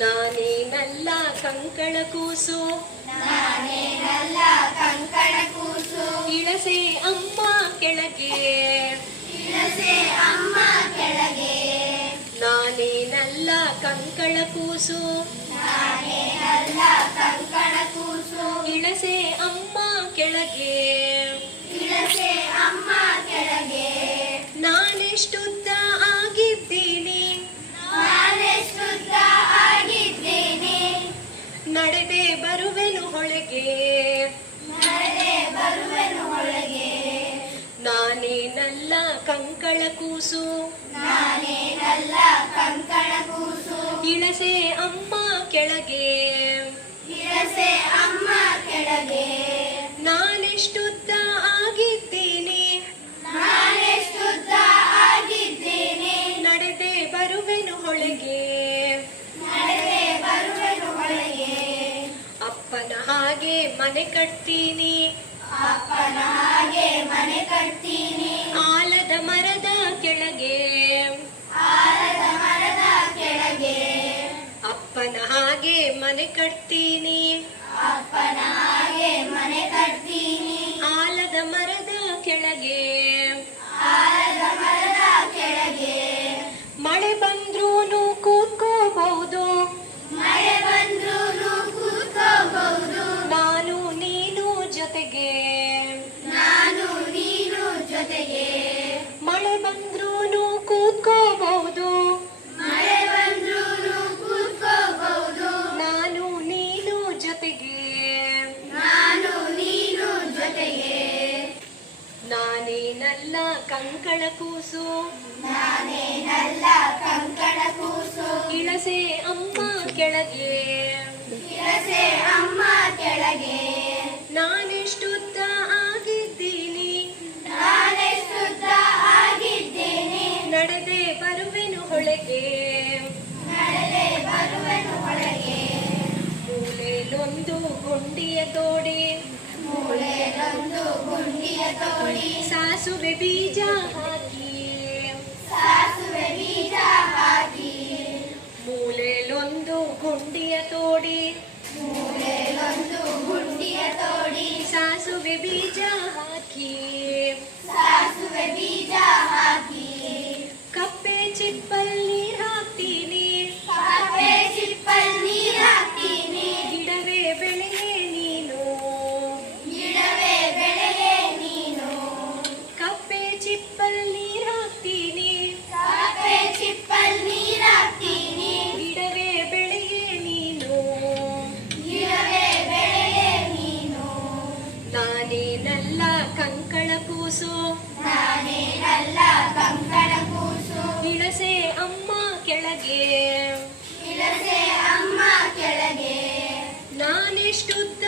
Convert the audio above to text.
ನಾನೇನಲ್ಲ ಕಂಕಣ ಕೂಸು, ನಾನೇನಲ್ಲ ಕಂಕಣ ಕೂಸು, ಇಳಸೆ ಅಮ್ಮ ಕೆಳಗೆ, ಇಳಸೆ ಅಮ್ಮ ಕೆಳಗೆ. ನಾನೇನಲ್ಲ ಕಂಕಣ ಕೂಸು, ನಾನೇನಲ್ಲ ಕಂಕಣ ಕೂಸು, ಇಳಸೆ ಅಮ್ಮ ಕೆಳಗೆ, ಇಳಸೆ ಅಮ್ಮ ಕೆಳಗೆ. ನಾನೆಷ್ಟುದ್ದ ಆಗಿದ್ದೀನಿ, ನಾನೆಷ್ಟುದ್ದ ಆಗಿದ್ದೇನೆ, ನಡೆದೆ ಬರುವೆನು ಹೊಳೆಗೆ, ನಡೆದೆ ಬರುವೆನು ಒಳಗೆ. ನಾನೇನಲ್ಲ ಕಂಕಣ ಕೂಸು, ನಾನೇನಲ್ಲ ಕಂಕಣ ಕೂಸು, ಇಳಸೆ ಅಮ್ಮ ಕೆಳಗೆ, ಇಳಸೆ ಅಮ್ಮ ಕೆಳಗೆ. ನಾನೆಷ್ಟುದ್ದ ಆಗಿದ್ದೀನಿ, ನಾನೆಷ್ಟುದ್ದ ಆಗಿದ್ದೇನೆ, ನಡೆದೆ ಬರುವೆನು ಹೊಳೆಗೆ, ನಡೆದೆ ಬರುವೆನು ಒಳಗೆ. ಅಪ್ಪನ ಹಾಗೆ ಮನೆ ಕಟ್ತೀನಿ, ಅಪ್ಪನ ಹಾಗೆ ಮನೆ ಕಟ್ತೀನಿ, ಆಲದ ಮರದ ಕೆಳಗೆ, ಆಲದ ಮರದ ಕೆಳಗೆ. ಅಪ್ಪನ ಹಾಗೆ ಮನೆ ಕಟ್ತೀನಿ, ಅಪ್ಪನ ಹಾಗೆ ಮನೆ ಕಟ್ತೀನಿ, ಆಲದ ಮರದ ಕೆಳಗೆ. ಆಲದ ಮರದ ಕೆಳಗೆ. ಮಳೆ ಬಂದ್ರೂನು ಕೂತ್ಕೋಬಹುದು, ಮಳೆ ಬಂದ್ರೂ ಕೂತ್ಕೋಬಹುದು, ನಾನು ನೀನು ಜೊತೆಗೆ, ನಾನು ನೀನು ಜೊತೆಗೆ. ಮಳೆ ಬಂದ್ರೂನು ಕೂತ್ಕೋಬಹುದು, ಮಳೆ ಬಂದ್ರೂ ಕೂತ್ಕೋಬಹುದು, ನಾನು ನೀನು ಜೊತೆಗೆ. ನಾನು ನೀನು ಜೊತೆಗೆ. ನಾನೇನಲ್ಲ ಕಂಕಣ ಕೂಸು, ನಾನೇನಲ್ಲ ಕಂಕಣ ಕೂಸು, ಇಳಸೆ ಅಮ್ಮ ಕೆಳಗೆ, ಇಳಸೆ ಅಮ್ಮ ಕೆಳಗೆ. ನಾನೆಷ್ಟುದ್ದ ಆಗಿದ್ದೀನಿ, ನಾನೆಷ್ಟುದ್ದ ಆಗಿದ್ದೇನೆ, ನಡೆದೆ ಬರುವೆನು ಹೊಳೆಗೆ, ನಡೆದೆ ಬರುವೆನು ಒಳಗೆ. ಮೂಲೆಲೊಂದು ಗುಂಡಿಯ ತೋಡಿ, ಮೂಲೆಗೊಂದು ಗುಂಡಿಯ ತೋಡಿ, ಸಾಸುವೆ ಬೀಜ ಹಾಕಿ, ಸಾಸುವೆ ಬೀಜ ಹಾಕಿ. ಮೂಲೆಲೊಂದು ಗುಂಡಿಯ ತೋಡಿ, ಮೂಲೆಗೊಂದು ಗುಂಡಿಯ ತೋಡಿ, ಸಾಸುವೆ ಬೀಜ ಹಾಕಿ. ಸಾಸುವೆ ಬೀಜ ಹಾಕಿ. ಕಪ್ಪೆ ಚಿಪ್ಪಲ್ ನೀರ್ ಹಾಕ್ತೀನಿ, ಕಪ್ಪೆ ಚಿಪ್ಪಲ್ ನೀರ್ ಹಾಕ್ತೀನಿ, ಗಿಡವೇ ಬೆಳೆಯೇ ನೀನು, ಗಿಡವೇ ಬೆಳೆಯೇ ನೀನು. ಕಪ್ಪೆ ಚಿಪ್ಪಲ್ ನೀರ್ ಹಾಕ್ತೀನಿ, ಕಪ್ಪೆ ಚಿಪ್ಪಲ್ ನೀರ್ ಹಾಕ್ತೀನಿ, ಗಿಡವೇ ಬೆಳೆಯೇ ನೀನು. ಗಿಡವೇ ಬೆಳೆಯೇ ನೀನು. ನಾನೇನಲ್ಲ ಕಂಕಣ ಕೂಸು, ನಾನೇನಲ್ಲ ಕಂಕಣ ಕೂಸು, ಇಳಸೆ ಅಮ್ಮ ಕೆಳಗೆ, ಇಳಸೆ ಅಮ್ಮ ಕೆಳಗೆ. ನಾನೆಷ್ಟುದ್ದ